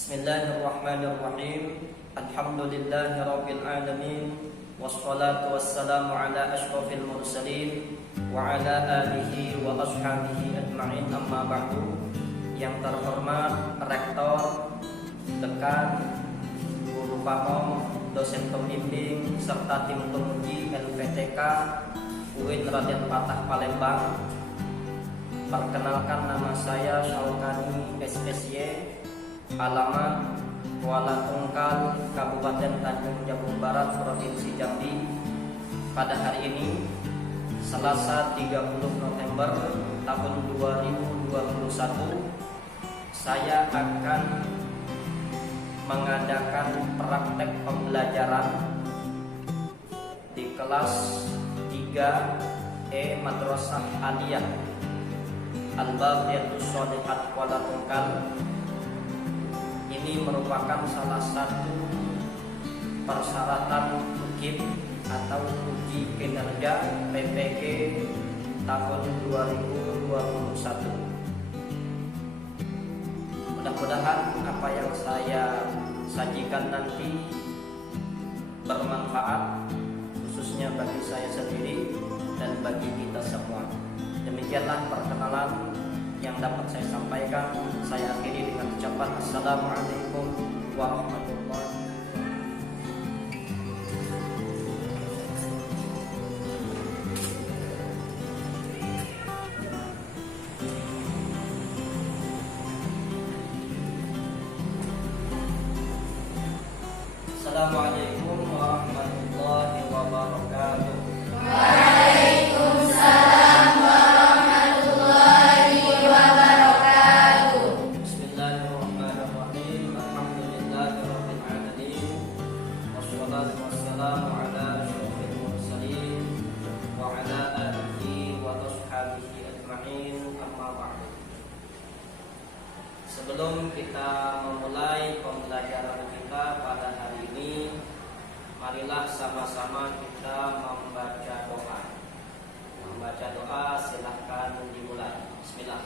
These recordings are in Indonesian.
Bismillahirrahmanirrahim. Alhamdulillahirabbil alamin. Wassalatu wassalamu ala asyrafil mursalin wa ala alihi wa ashabihi ajma'in, amma ba'du. Yang terhormat Rektor, Dekan, Guru Pamong, dosen pembimbing serta tim penguji LPTK UIN Raden Patah Palembang. Perkenalkan, nama saya Syaukani SSY, alamat Kuala Tungkal, Kabupaten Tanjung Jabung Barat, Provinsi Jambi. Pada hari ini, Selasa 30 November tahun 2021, saya akan mengadakan praktek pembelajaran di kelas 3E Madrasah Aliyah Al-Baqiyatus Shalihat Kuala Tungkal. Ini merupakan salah satu persyaratan UKIP atau uji kinerja PPG tahun 2021. Mudah-mudahan apa yang saya sajikan nanti bermanfaat, khususnya bagi saya sendiri dan bagi kita semua. Demikianlah perkenalan yang dapat saya sampaikan. Saya akhiri dengan ucapan Assalamualaikum warahmatullahi wabarakatuh. Assalamualaikum warahmatullahi wabarakatuh. Waalaikumsalam warahmatullahi wabarakatuh. Bismillahirrahmanirrahim. Alhamdulillahirabbil alamin. Wassalatu wassalamu ala asyrafil mursalin wa ala alihi wa ashabihi ajma'in, amma ba'du. Sebelum kita memulai pembelajaran kita pada hari ini, marilah sama-sama kita membaca doa. Membaca doa, silahkan dimulai. Bismillah.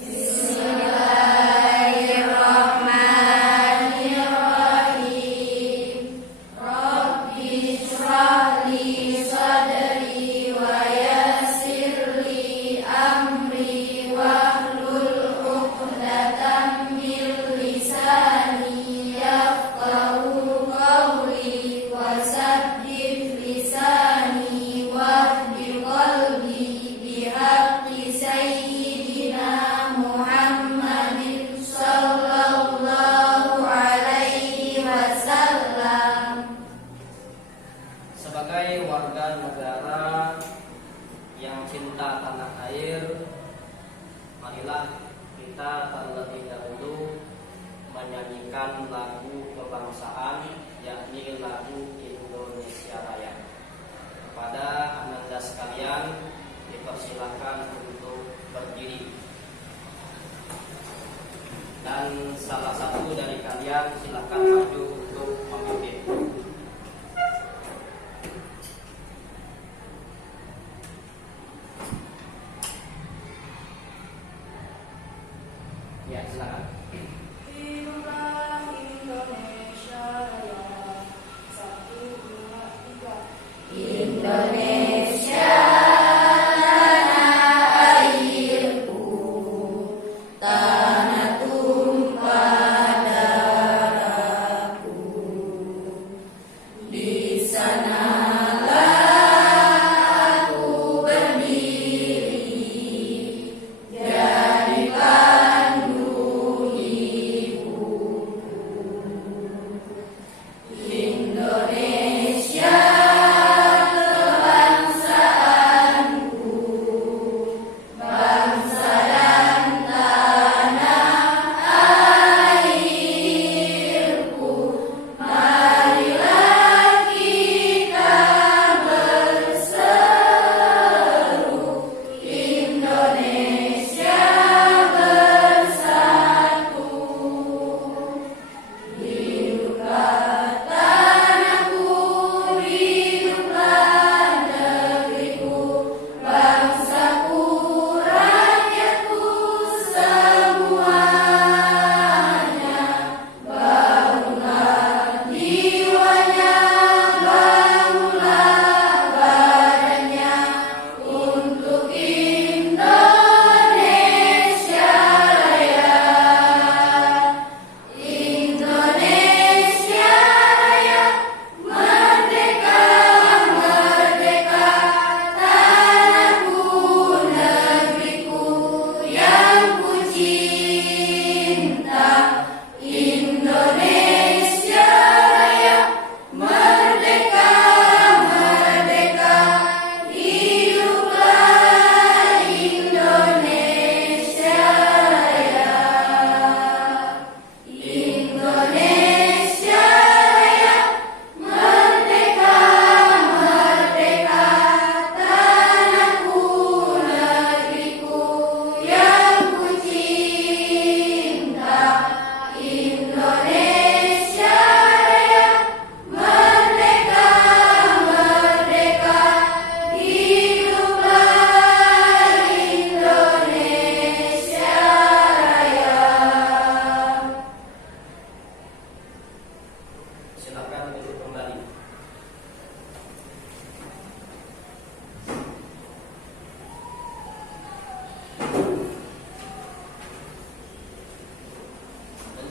Bismillahirrahmanirrahim. Rabbi shrah li sadri wa yassir li amri wahlul 'uqdatam min lisani yafqahu qawli wasaddid lisani wahdi qalbi bihaqqi sayyidina Muhammadin sallallahu alaihi wasallam. Sebagai warga negara yang cinta tanah air, marilah kita terlebih dahulu menyanyikan lagu kebangsaan, yakni lagu Indonesia Raya. Kepada ananda sekalian, dipersilakan untuk berdiri. Dan salah satu dari kalian silakan maju untuk memimpin. Ya, silakan. Hiduplah Indonesia Raya. 1, 2, 3. Indonesia tanah airku, tanah tumpah darahku.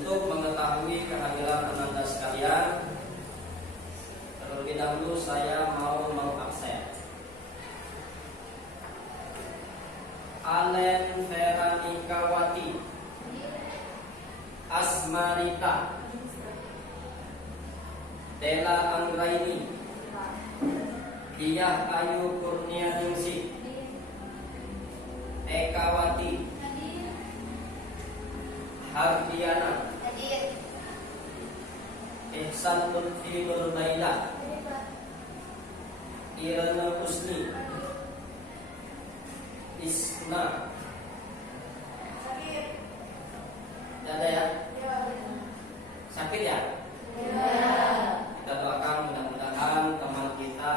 Untuk mengetahui kehadiran Anda sekalian, terlebih dahulu saya mau mengabsen Alen Veranikawati, Asmarita, Dela Anggraini, Diah Ayu Kurnianingsih, Ekawati, Hardiana, Ihsan Lutfi Nurbaila, Irena Husni, Isna. Tidak ada ya? Sakit ya? Kita doakan mudah-mudahan teman kita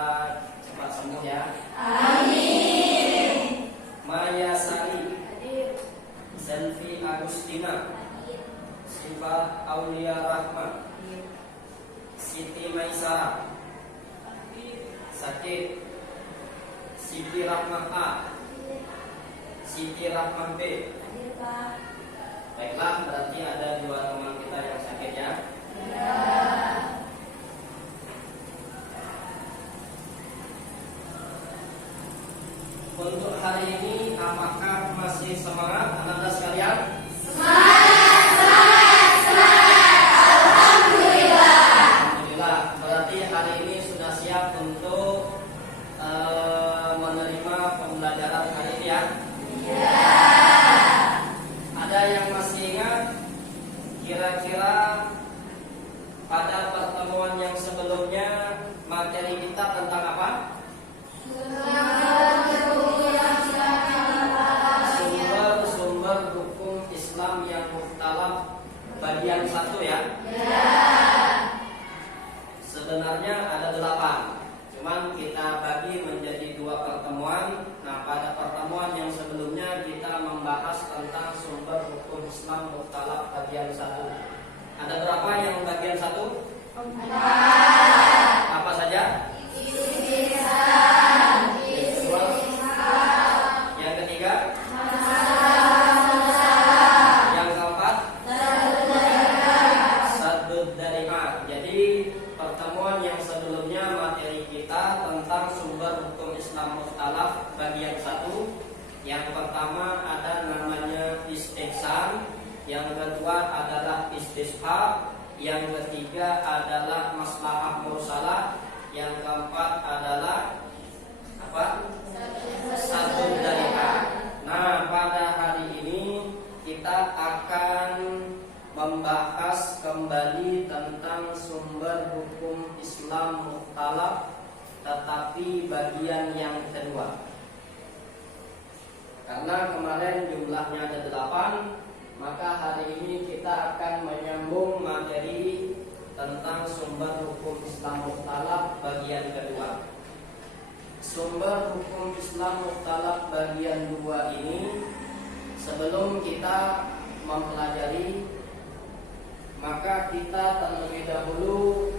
cepat sembuh ya. Amin. Maya Sari, Selvi Agustina, Sifat Aulia Rahma, Siti Maisara, Sakit, Siti Rahmah A, Siti Rahmah B. Baiklah, berarti ada 2 teman kita yang sakit ya. Untuk hari ini apakah masih semangat Anda sekalian? Alhamdulillah. Berarti hari ini sudah siap untuk menerima pembelajaran hari ini ya? Ada yang masih ingat kira-kira pada pertemuan yang sebelumnya materi kita tentang apa? Sumber hukum Islam yang mukhtalaf bagian 1 ya? Sebenarnya ada 8, cuman kita bagi menjadi 2 pertemuan. Nah, pada pertemuan yang sebelumnya kita membahas tentang sumber hukum Islam mukhtalaf bagian 1. Ada berapa yang bagian 1? Apa saja? Yang ketiga? Yang keempat? Saddud Dari'ah. Jadi pertemuan yang sebelumnya materi kita tentang sumber hukum Islam mukhtalaf bagian 1. Yang pertama ada namanya istihsan, yang kedua adalah istishab, yang ketiga adalah maslahah mursalah, yang keempat adalah apa? Saddud Dari'ah. Nah, pada hari ini kita akan membahas kembali tentang sumber hukum Islam mukhtalaf, tetapi bagian yang kedua. Karena kemarin jumlahnya ada 8, maka hari ini kita akan menyambung materi tentang sumber hukum Islam mukhtalaf bagian kedua. Sumber hukum Islam mukhtalaf bagian 2 ini, sebelum kita mempelajari, maka kita terlebih dahulu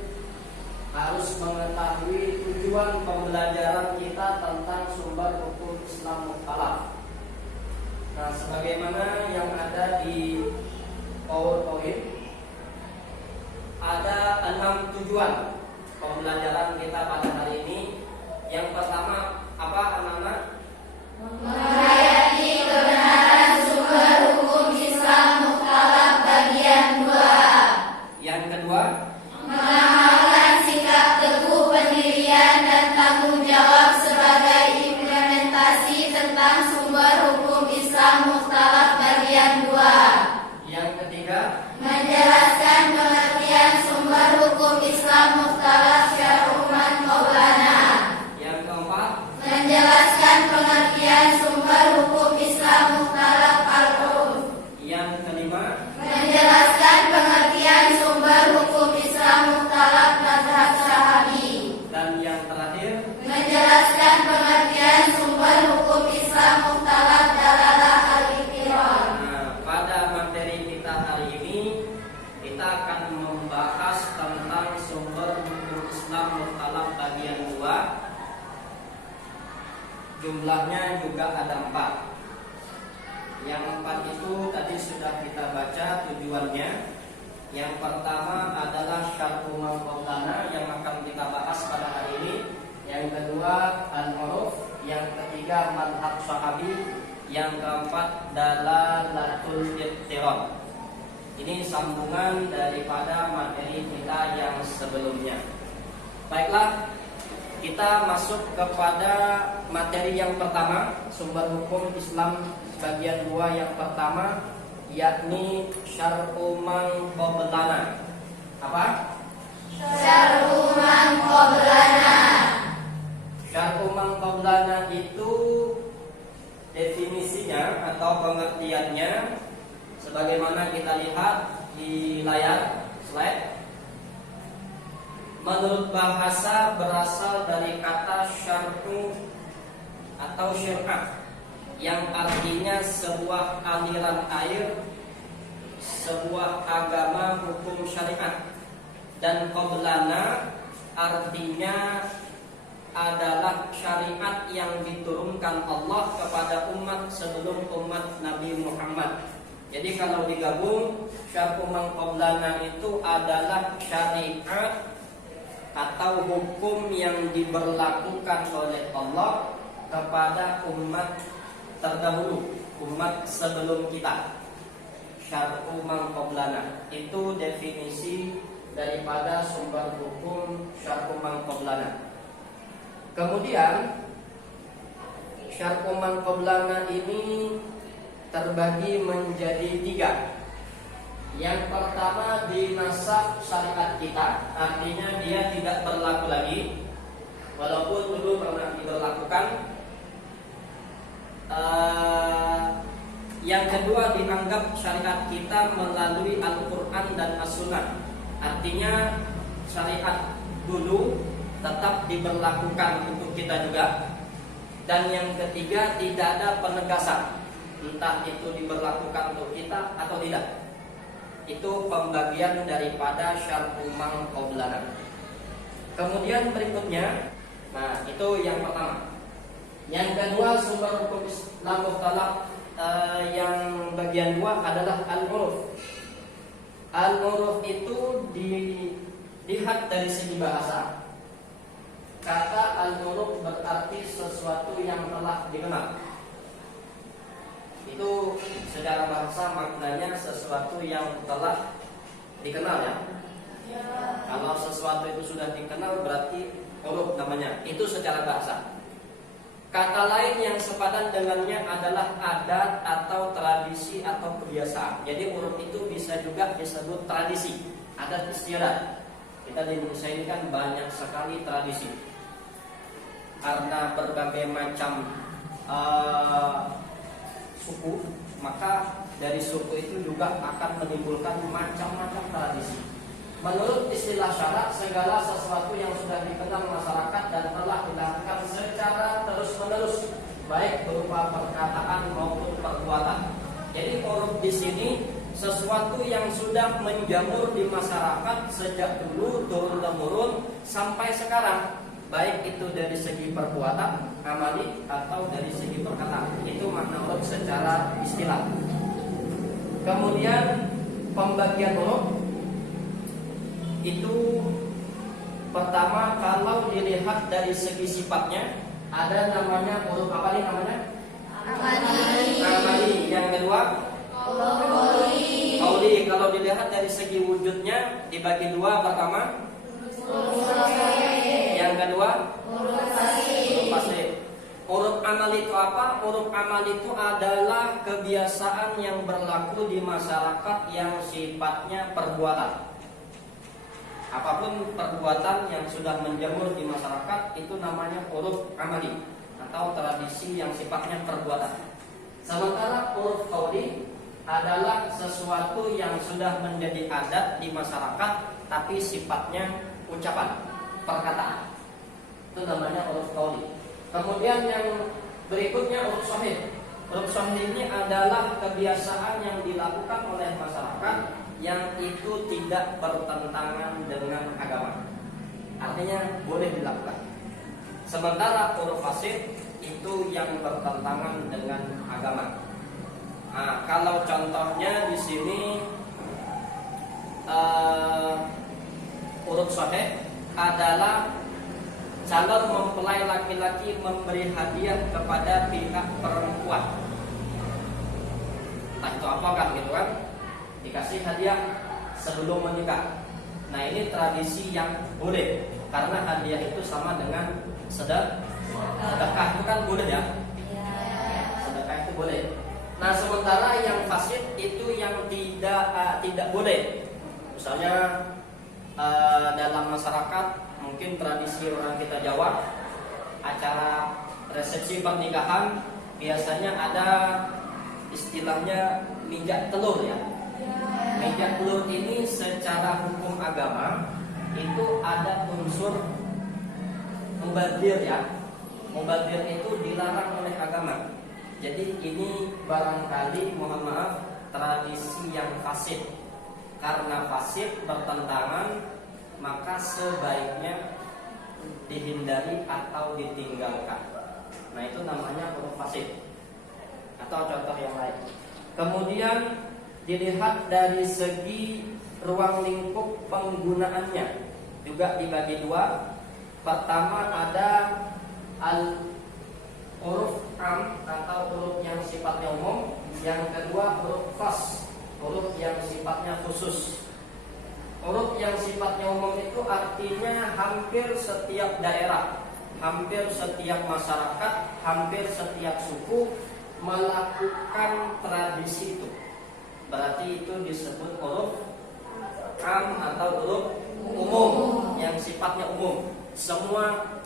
harus mengetahui tujuan pembelajaran kita tentang sumber hukum Islam mukhtalaf. Nah, sebagaimana yang ada di PowerPoint, ada 6 tujuan pembelajaran kita pada hari ini. Yang pertama apa, anak-anak? Menghayati kebenaran sumber hukum Islam mukhtalaf bagian 2. Yang kedua? Mengamalkan sikap teguh pendirian dan tanggung jawab sebagai implementasi tentang sumber hukum Islam mukhtalaf bagian 2. Yang ketiga? Menjelaskan pengertian sumber hukum Islam mukhtalaf syar'uman maulana. Yang keempat? Menjelaskan pengertian sumber hukum Islam mukhtalaf al-urf. Yang kelima? Menjelaskan pengertian sumber hukum Islam mukhtalaf mazhab Syafi'i. Dan yang terakhir? Menjelaskan pengertian sumber hukum Islam mukhtalaf dalalah al-iqtiran. Nah, pada materi kita hari ini kita akan membahas tentang sumber hukum Islam mukhtalaf bagian 2. Jumlahnya juga ada 4. Yang 4 itu tadi sudah kita baca tujuannya. Yang pertama adalah syar'u man qablana yang akan kita bahas pada hari ini. Yang kedua al-uruf, yang ketiga madhab sahabi, yang keempat dalalatul iqtiran. Ini sambungan daripada materi kita yang sebelumnya. Baiklah, kita masuk kepada materi yang pertama, sumber hukum Islam bagian 2 yang pertama, yakni syar'u man qablana. Apa? Syar'u man qablana. Syar'u man qablana itu definisinya atau pengertiannya sebagaimana kita lihat di layar slide. Menurut bahasa berasal dari kata syar'u atau syariat yang artinya sebuah aliran air, sebuah agama hukum syariat. Dan qablana artinya adalah syariat yang diturunkan Allah kepada umat sebelum umat Nabi Muhammad. Jadi kalau digabung, syar'u man qablana itu adalah syariat atau hukum yang diberlakukan oleh Allah kepada umat terdahulu, umat sebelum kita. Syar'u man qablana itu definisi daripada sumber hukum syar'u man qablana. Kemudian syar'u man qablana ini terbagi menjadi 3. Yang pertama dinasakh syariat kita, artinya dia tidak berlaku lagi walaupun dulu pernah diberlakukan. Yang kedua dianggap syariat kita melalui Al-Quran dan As-Sunnah, artinya syariat dulu tetap diberlakukan untuk kita juga. Dan yang ketiga tidak ada penegasan, entah itu diberlakukan untuk kita atau tidak. Itu pembagian daripada syar'u man qablana. Kemudian berikutnya, nah itu yang pertama. Yang kedua sumber hukum Islam mukhtalaf yang bagian 2 adalah al-uruf. Al-uruf itu dilihat dari segi bahasa. Kata al-uruf berarti sesuatu yang telah dikenal. Itu secara bahasa maknanya sesuatu yang telah dikenal ya. Kalau sesuatu itu sudah dikenal berarti uruf namanya. Itu secara bahasa. Kata lain yang sepadan dengannya adalah adat atau tradisi atau kebiasaan. Jadi uruf itu bisa juga disebut tradisi, adat istiadat. Kita di Indonesia ini kan banyak sekali tradisi. Karena berbagai macam suku, maka dari suku itu juga akan menimbulkan macam-macam tradisi. Menurut istilah syarak, segala sesuatu yang sudah dikenal masyarakat dan telah dilakukan secara terus-menerus, baik berupa perkataan maupun perbuatan. Jadi uruf di sini sesuatu yang sudah menjamur di masyarakat sejak dulu turun-temurun sampai sekarang, baik itu dari segi perbuatan, amali atau dari segi perkataan. Itu makna uruf secara istilah. Kemudian pembagian uruf itu pertama kalau dilihat dari segi sifatnya ada namanya uruf apa nih namanya? Amali. Yang kedua qauli. Kalau dilihat dari segi wujudnya dibagi 2, pertama yang kedua uruf fasih. Uruf amali itu apa? Uruf amali itu adalah kebiasaan yang berlaku di masyarakat yang sifatnya perbuatan. Apapun perbuatan yang sudah menjamur di masyarakat itu namanya uruf amali atau tradisi yang sifatnya perbuatan. Sementara uruf qauli adalah sesuatu yang sudah menjadi adat di masyarakat tapi sifatnya ucapan, perkataan. Itu namanya uruf qauli. Kemudian yang berikutnya uruf shahih. Uruf shahih ini adalah kebiasaan yang dilakukan oleh masyarakat yang itu tidak bertentangan dengan agama, artinya boleh dilakukan. Sementara uruf fasid itu yang bertentangan dengan agama. Nah, kalau contohnya di sini sahih adalah calon mempelai laki-laki memberi hadiah kepada pihak perempuan. Entah itu apa kan gitu kan, dikasih hadiah sebelum menikah. Nah ini tradisi yang boleh, karena hadiah itu sama dengan sedekah itu kan boleh ya. Sedekah itu boleh. Nah sementara yang fasid itu yang tidak boleh. Misalnya dalam masyarakat mungkin tradisi orang kita Jawa, acara resepsi pernikahan biasanya ada istilahnya mijak telur ya. Mijak telur ini secara hukum agama itu ada unsur mubadzir ya. Mubadzir itu dilarang oleh agama. Jadi ini barangkali mohon maaf tradisi yang fasid. Karena fasid bertentangan, maka sebaiknya dihindari atau ditinggalkan. Nah itu namanya huruf fasid. Atau contoh yang lain. Kemudian dilihat dari segi ruang lingkup penggunaannya, juga dibagi dua. Pertama ada huruf am atau huruf yang sifatnya umum. Yang kedua huruf khas, huruf yang sifatnya khusus. Huruf yang sifatnya umum itu artinya hampir setiap daerah, hampir setiap masyarakat, hampir setiap suku melakukan tradisi itu. Berarti itu disebut huruf am atau huruf umum, yang sifatnya umum. Semua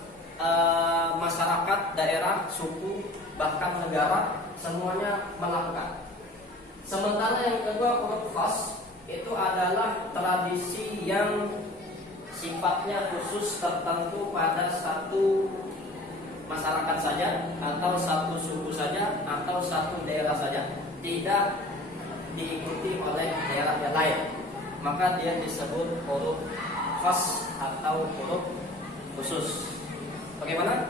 masyarakat, daerah, suku, bahkan negara semuanya melakukan. Sementara yang kedua huruf khas itu adalah tradisi yang sifatnya khusus tertentu pada satu masyarakat saja, atau satu suku saja, atau satu daerah saja, tidak diikuti oleh daerah yang lain. Maka dia disebut huruf khas atau huruf khusus. Bagaimana?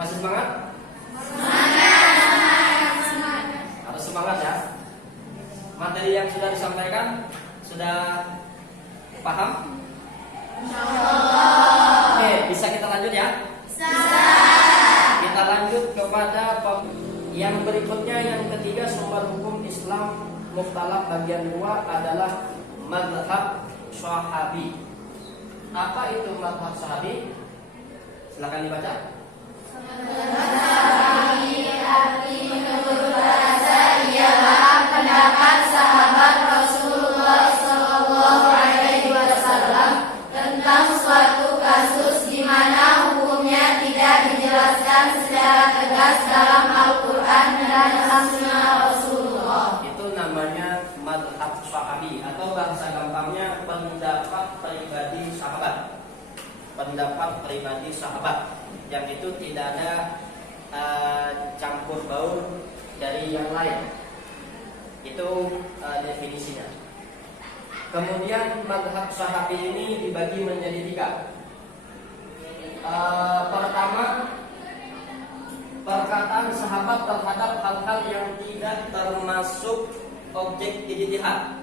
Masih semangat? Semangat. Harus semangat ya. Materi yang sudah disampaikan sudah paham? Insyaallah. Oke, bisa kita lanjut ya? Bisa. Kita lanjut kepada yang berikutnya, yang ketiga, sumber hukum Islam mukhtalaf bagian 2 adalah mazhab Syahabi. Apa itu mazhab Syahabi? Silakan dibaca. Pendapat sahabat Rasulullah SAW tentang suatu kasus di mana hukumnya tidak dijelaskan secara tegas dalam Al-Quran dan Sunnah Rasulullah. Itu namanya mazhab Syahabi, atau bahasa gampangnya pendapat pribadi sahabat. Pendapat pribadi sahabat yang itu tidak ada campur baur dari yang lain. Itu definisinya. Kemudian mazhab Syahabi ini dibagi menjadi 3. Pertama, perkataan sahabat terhadap hal-hal yang tidak termasuk objek ijtihad.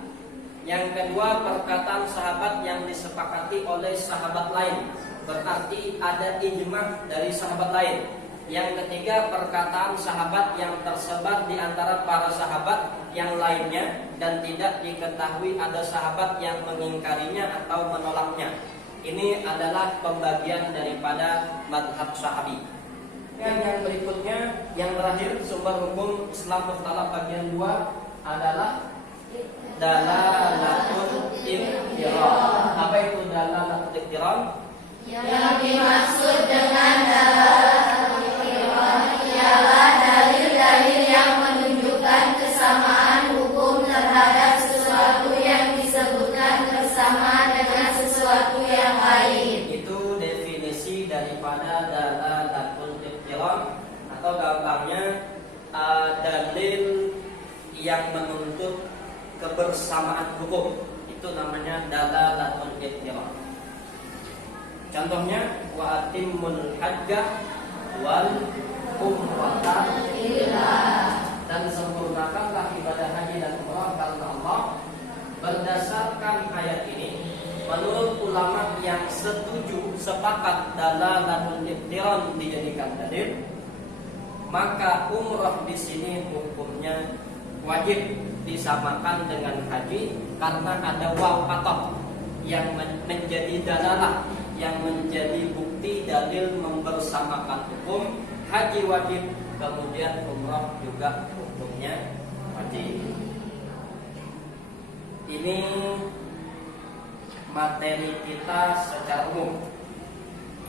Yang kedua, perkataan sahabat yang disepakati oleh sahabat lain, berarti ada ijma dari sahabat lain. Yang ketiga, perkataan sahabat yang tersebar di antara para sahabat yang lainnya dan tidak diketahui ada sahabat yang mengingkarinya atau menolaknya. Ini adalah pembagian daripada mazhab Syahabi. Yang berikutnya, yang terakhir, sumber hukum Islam mukhtalaf bagian 2 adalah dalalatul iqtiran. Apa itu dalalatul iqtiran? Yang dimaksud dengan dalalatul iqtiran ialah dalil-dalil yang menunjukkan kesamaan hukum terhadap sesuatu yang disebutkan bersama dengan sesuatu yang lain. Itu definisi daripada dalalatul iqtiran, atau gampangnya dalil yang menuntut kebersamaan hukum. Itu namanya dalalatul iqtiran. Contohnya, wa atimmul hajjah wal umrata lillah, dan sempurnakanlah ibadah haji dan umrah karena Allah. Berdasarkan ayat ini, Menurut ulama yang setuju sepakat dalalanul iqtiran dijadikan dalil, maka umrah di sini hukumnya wajib disamakan dengan haji karena ada waw patok yang menjadi dalalah, yang menjadi bukti dalil membersamakan hukum haji wajib, kemudian umrah juga hukumnya wajib. Ini materi kita secara umum.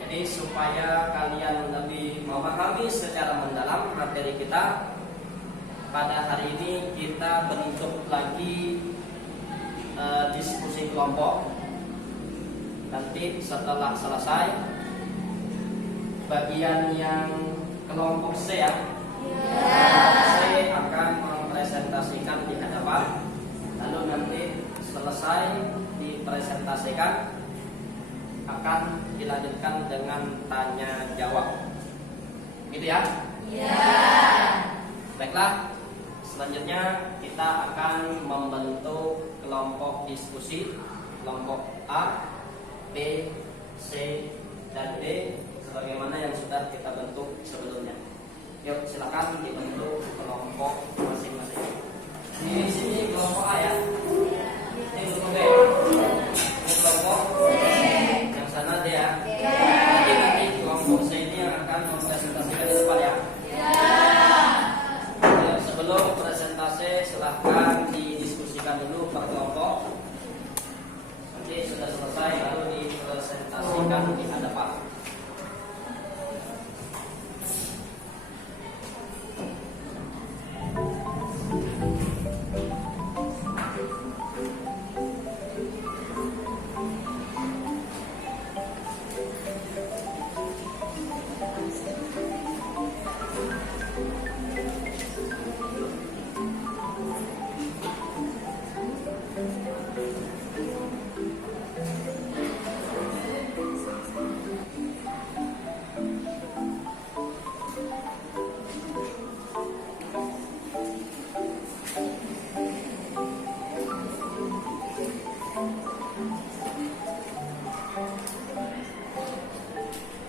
Jadi supaya kalian lebih memahami secara mendalam materi kita, pada hari ini kita bentuk lagi diskusi kelompok. Nanti setelah selesai bagian yang kelompok C ya, C akan mempresentasikan di hadapan, lalu nanti selesai dipresentasikan akan dilanjutkan dengan tanya jawab, gitu ya? Iya. Baiklah, selanjutnya kita akan membentuk kelompok diskusi, kelompok A, B, C, dan D sebagaimana yang sudah kita bentuk sebelumnya. Yuk silakan dibentuk kelompok masing-masing. Di sini kelompok A ya. Ini kelompok B. Ini kelompok C. Yang sana D ya. Jadi nanti kelompok C ini yang akan mempresentasikan di depan ya. Ya, sebelum presentasi silahkan didiskusikan dulu per kelompok. Nanti sudah selesai lalu dipresentasikan di hadapan.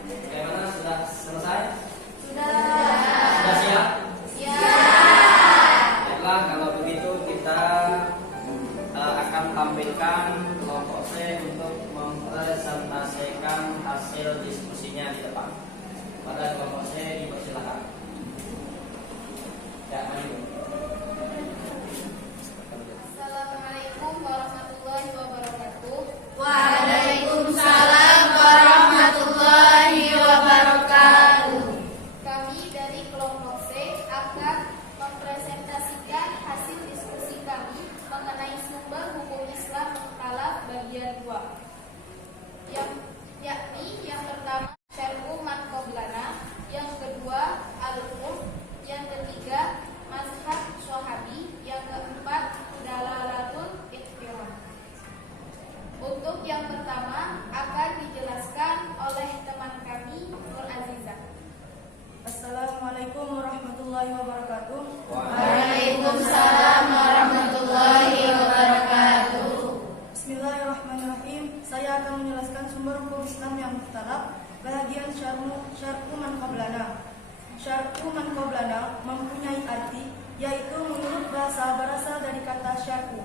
Bagaimana, sudah selesai? Sudah siap? Baiklah, kalau begitu kita akan tampilkan kelompok C untuk mempresentasikan hasil diskusinya di depan. Pada kelompok C dipersilakan. Ya, maju. Assalamualaikum warahmatullahi wabarakatuh. Waalaikumsalam warahmatullahi wabarakatuh. Kami dari kelompok C akan mempresentasikan hasil diskusi kami mengenai sumber hukum Islam mukhalaf bagian 2. Yakni yang pertama syar'u man qablana, yang kedua al-urf, yang ketiga mazhab Syafi'i, yang keempat dalalatul iqtiran. Untuk yang pertama akan dijelaskan oleh teman kami Nur Azizah. Assalamualaikum warahmatullahi wabarakatuh. Waalaikumsalam warahmatullahi wabarakatuh. Bismillahirrahmanirrahim. Saya akan menjelaskan sumber hukum Islam yang mukhtalaf bagian syar'u man qablana. Syar'u man qablana mempunyai arti yaitu menurut bahasa berasal dari kata syar'u.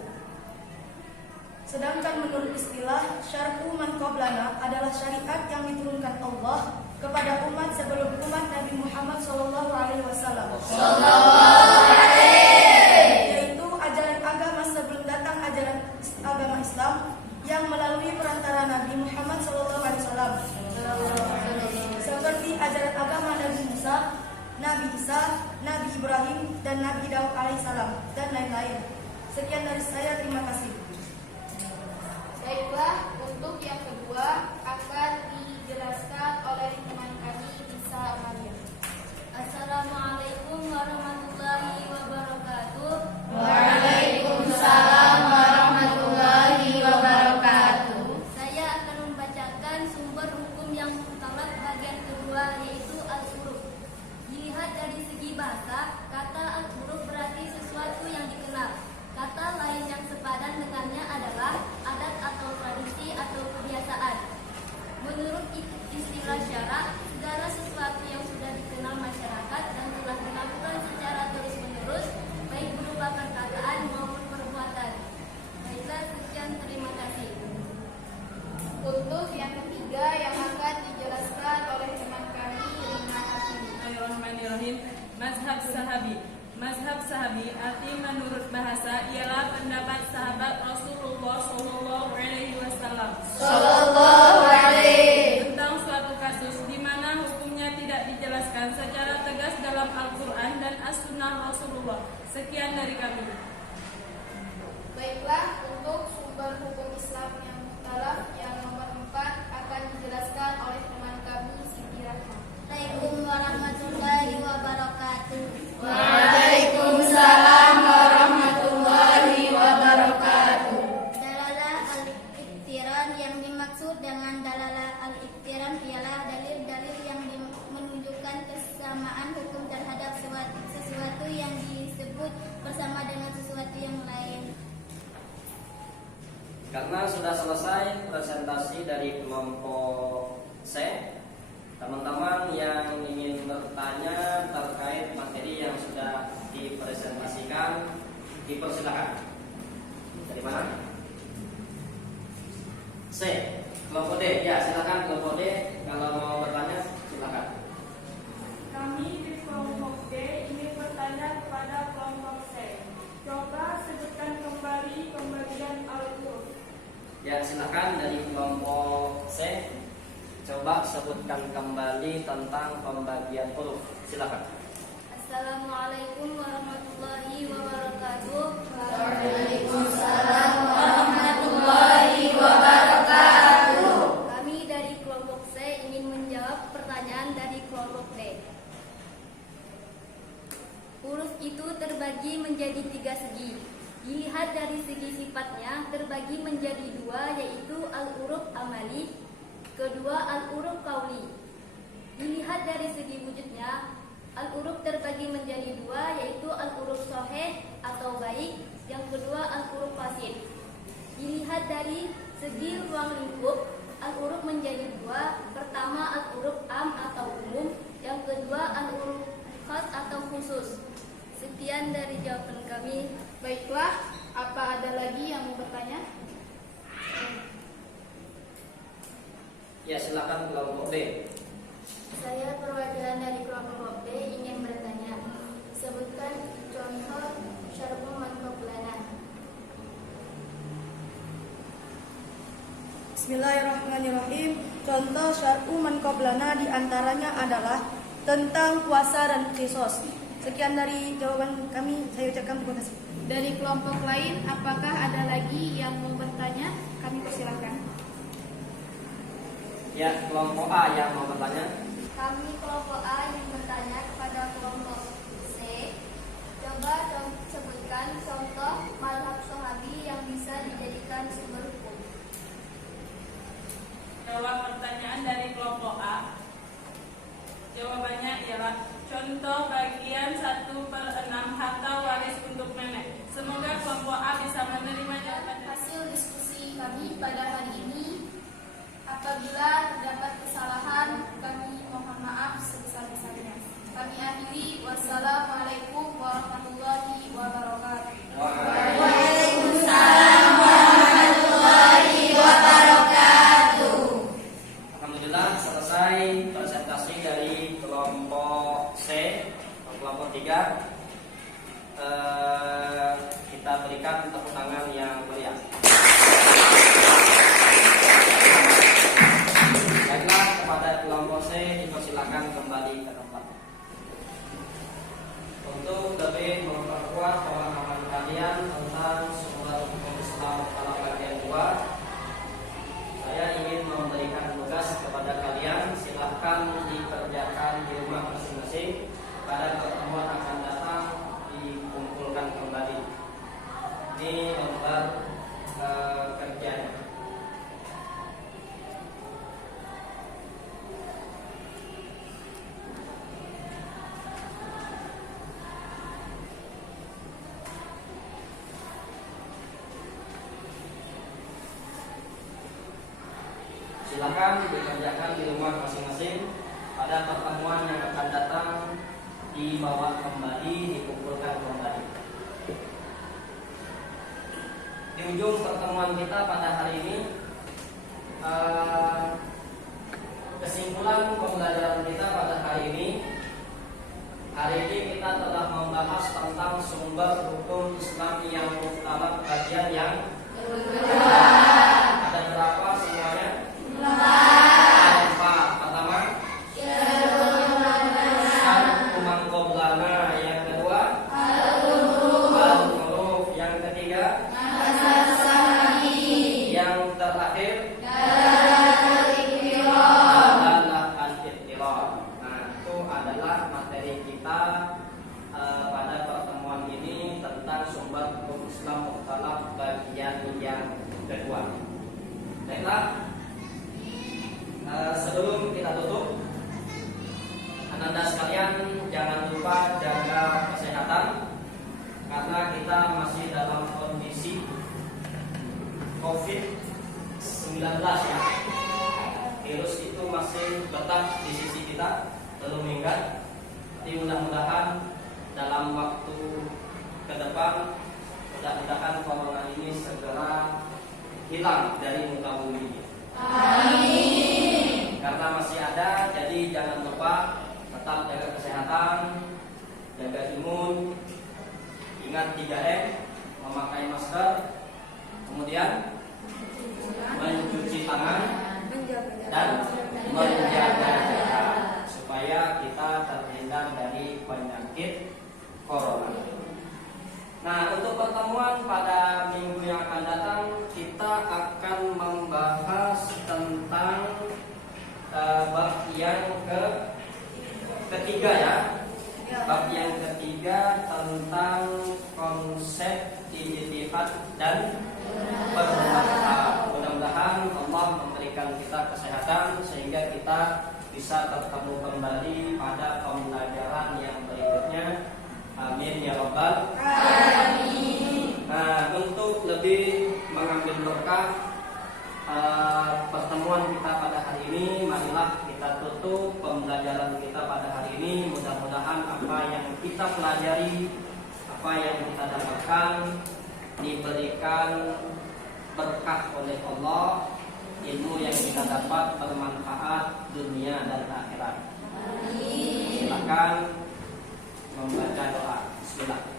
Sedangkan menurut istilah syar'u man qablana adalah syariat yang diturunkan Allah kepada umat sebelum umat Nabi Muhammad SAW, yaitu ajaran agama sebelum datang ajaran agama Islam yang melalui perantara Nabi Muhammad SAW, seperti ajaran agama Nabi Musa, Nabi Isa, Nabi Ibrahim, dan Nabi Daud alaihissalam, dan lain-lain. Sekian dari saya, terima kasih. Baiklah, untuk yang kedua akan dijelaskan oleh teman kami Isa Maryam. Assalamualaikum warahmatullahi wabarakatuh. Waalaikumsalam warahmatullahi wabarakatuh. Saya akan membacakan sumber hukum yang mukhtalaf bagian kedua, yaitu al-uruf. Dilihat dari segi bahasa, kata al-uruf berarti sesuatu yang dikenal. Kata lain yang sepadan dengan huruf yang ketiga yang akan dijelaskan oleh teman kami Rina Hakim. Bismillahirrahmanirrahim. Mazhab sahabi. Mazhab sahabi arti menurut bahasa ialah pendapat sahabat Rasulullah Shallallahu Alaihi Wasallam tentang suatu kasus di mana hukumnya tidak dijelaskan secara tegas dalam Al-Quran dan As-Sunnah Rasulullah. Sekian dari kami. Baiklah, untuk sumber hukum Islam yang mukhtalaf yang nomor 4 akan dijelaskan oleh teman kami Siti Rahma. Assalamualaikum warahmatullahi wabarakatuh. Waalaikumsalam warahmatullahi wabarakatuh. Dalalah al-iqtiran yang dimaksud dengan dalalah al-iqtiran ialah dalil-dalil yang menunjukkan kesamaan hukum terhadap sesuatu yang disebut bersama dengan sesuatu yang lain. Karena sudah selesai presentasi dari kelompok C, teman-teman yang ingin bertanya terkait materi yang sudah dipresentasikan, dipersilakan. Dari mana? C, kelompok D. Ya, silakan kelompok D. Kalau mau bertanya, silakan. Kami di kelompok D ingin bertanya kepada kelompok C. Coba sebutkan kembali pembagian al-huruf. Ya, silakan dari kelompok C. Coba sebutkan kembali tentang pembagian huruf. Silakan. Assalamualaikum warahmatullahi wabarakatuh. Waalaikumsalam warahmatullahi wabarakatuh. Kami dari kelompok C ingin menjawab pertanyaan dari kelompok D. Huruf itu terbagi menjadi 3 segi. Dilihat dari segi sifatnya terbagi menjadi 2, yaitu al-huruf amali, kedua al-huruf qauli. Dilihat dari segi wujudnya, al-huruf terbagi menjadi 2, yaitu al-huruf sahih atau baik, yang kedua al-huruf fasid. Dilihat dari segi ruang lingkup, al-huruf menjadi 2, pertama al-huruf am atau umum, yang kedua al-huruf khas atau khusus. Sekian dari jawaban kami. Baiklah, apa ada lagi yang mau bertanya? Ya, silakan kelompok B. Saya perwakilan dari kelompok B ingin bertanya. Sebutkan contoh syar'u man qablana. Bismillahirrahmanirrahim. Contoh syar'u man qablana diantaranya adalah tentang puasa dan qisas. Sekian dari jawaban kami, saya ucapkan terima kasih. Dari kelompok lain, apakah ada lagi yang mau bertanya? Kami persilahkan. Ya, kelompok A yang mau bertanya. Kami kelompok A ingin bertanya kepada kelompok C. Coba sebutkan contoh mazhab sahabi yang bisa dijadikan sumber hukum. Jawab pertanyaan dari kelompok A. Jawabannya ialah contoh bagian 1/6 harta waris untuk nenek. Semoga kelompok A bisa menerima jawaban. Hasil diskusi kami pada hari ini, apabila terdapat kesalahan, kami mohon maaf sebesar-besarnya. Kami akhiri. Wassalamualaikum warahmatullahi wabarakatuh. Waalaikumsalam warahmatullahi wabarakatuh. Alhamdulillah, selesai presentasi dari kelompok C, kelompok 3. Kita berikan tepuk tangan yang meriah. Baiklah, kepada kelompok C dipersilakan kembali ke tempat. Untuk lebih memperkuat pemahaman kalian tentang sumber hukum Islam dalam bagian 2, saya ingin memberikan tugas kepada kalian. Silahkan dikerjakan di rumah masing-masing. Pada pertemuan akan datang dikumpulkan kembali. Ini lembar kerjanya. Silakan dikerjakan di rumah masing-masing. Pada pertemuan yang akan datang dibawa kembali, dikumpulkan kembali. Di ujung pertemuan kita pada hari ini baiklah, sebelum kita tutup, Anda sekalian jangan lupa jaga kesehatan, karena kita masih dalam kondisi COVID-19 ya. Virus itu masih betah di sisi kita, belum minggat. Jadi mudah-mudahan dalam waktu ke depan, mudah-mudahan corona ini segera hilang dari muka bumi. Amin. Karena masih ada, jadi jangan lupa tetap jaga kesehatan, jaga imun, ingat 3M, memakai masker, kemudian mencuci tangan dan menjaga jarak supaya kita terhindar dari penyakit corona. Nah, untuk pertemuan pada minggu yang akan datang, kita akan membahas tentang bab yang ketiga ya. Bab yang ketiga tentang konsep ijtihad dan bermanfaat. Mudah-mudahan Allah memberikan kita kesehatan sehingga kita bisa bertemu kembali pada pembelajaran yang berikutnya. Amin ya rabbal alamin. Nah, untuk lebih mengambil berkah pertemuan kita pada hari ini, marilah kita tutup pembelajaran kita pada hari ini. Mudah-mudahan apa yang kita pelajari, apa yang kita dapatkan diberikan berkah oleh Allah, ilmu yang kita dapat bermanfaat dunia dan akhirat. Silakan membaca doa. Bismillah.